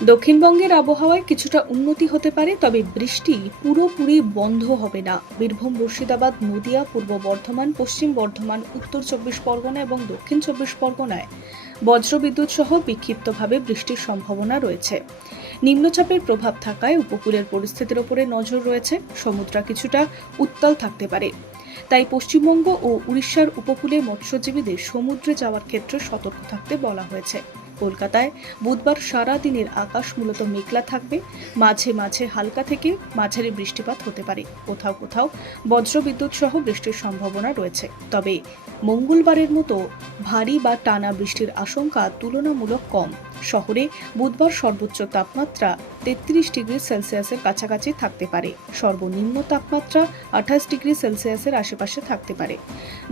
দক্ষিণবঙ্গের আবহাওয়ায় কিছুটা উন্নতি হতে পারে, তবে বৃষ্টি পুরোপুরি বন্ধ হবে না। বীরভূম, মুর্শিদাবাদ, নদিয়া, পূর্ব বর্ধমান, পশ্চিম বর্ধমান, উত্তর চব্বিশ পরগনা এবং দক্ষিণ চব্বিশ পরগনায় বজ্রবিদ্যুৎ সহ বিক্ষিপ্তভাবে বৃষ্টির সম্ভাবনা রয়েছে। নিম্নচাপের প্রভাব থাকায় উপকূলের পরিস্থিতির উপরে নজর রয়েছে। সমুদ্র কিছুটা উত্তাল থাকতে পারে, তাই পশ্চিমবঙ্গ ও উড়িষ্যার উপকূলে মৎস্যজীবীদের সমুদ্রে যাওয়ার ক্ষেত্রে সতর্ক থাকতে বলা হয়েছে। কলকাতায় বুধবার সারা দিনের আকাশ মূলত মেঘলা থাকবে। মাঝে মাঝে হালকা থেকে মাঝারি বৃষ্টিপাত হতে পারে। কোথাও কোথাও বজ্রবিদ্যুৎ সহ বৃষ্টির সম্ভাবনা রয়েছে। তবে মঙ্গলবারের মতো ভারী বা টানা বৃষ্টির আশঙ্কা তুলনামূলক কম। শহরে বুধবার সর্বোচ্চ তাপমাত্রা 33 ডিগ্রি সেলসিয়াসের কাছাকাছি থাকতে পারে। সর্বনিম্ন তাপমাত্রা 28 ডিগ্রি সেলসিয়াসের আশেপাশে থাকতে পারে।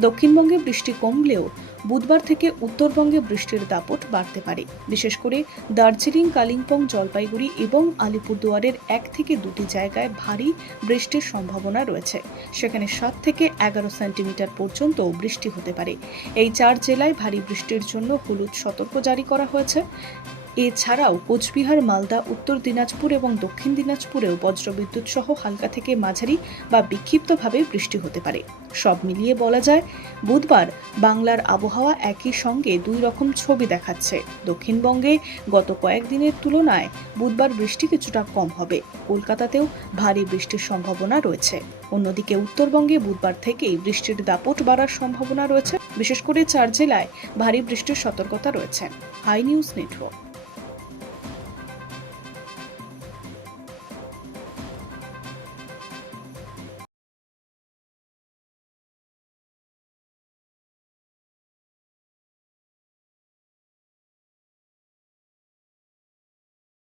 দক্ষিণবঙ্গে বৃষ্টি কমলেও বুধবার থেকে উত্তরবঙ্গে বৃষ্টির দাপট বাড়তে পারে। বিশেষ করে দার্জিলিং, কালিম্পং, জলপাইগুড়ি এবং আলিপুরদুয়ারের 1 থেকে 2টি জায়গায় ভারী বৃষ্টির সম্ভাবনা রয়েছে। সেখানে 7 থেকে 11 সেন্টিমিটার পর্যন্ত বৃষ্টি হতে পারে। এই 4 জেলায় ভারী বৃষ্টির জন্য হলুদ সতর্ক জারি করা হয়েছে। এছাড়াও কোচবিহার, মালদা, উত্তর দিনাজপুর এবং দক্ষিণ দিনাজপুরেও বজ্রবিদ্যুৎ সহ হালকা থেকে মাঝারি বা বিক্ষিপ্তভাবে বৃষ্টি হতে পারে। সব মিলিয়ে বলা যায়, বুধবার বাংলার আবহাওয়া একই সঙ্গে দুই রকম ছবি দেখাচ্ছে। দক্ষিণবঙ্গে গত কয়েকদিনের তুলনায় বুধবার বৃষ্টি কিছুটা কম হবে। কলকাতাতেও ভারী বৃষ্টির সম্ভাবনা রয়েছে। অন্যদিকে উত্তরবঙ্গে বুধবার থেকেই বৃষ্টির দাপট বাড়ার সম্ভাবনা রয়েছে। বিশেষ করে 4 জেলায় ভারী বৃষ্টির সতর্কতা রয়েছে। Hi news network.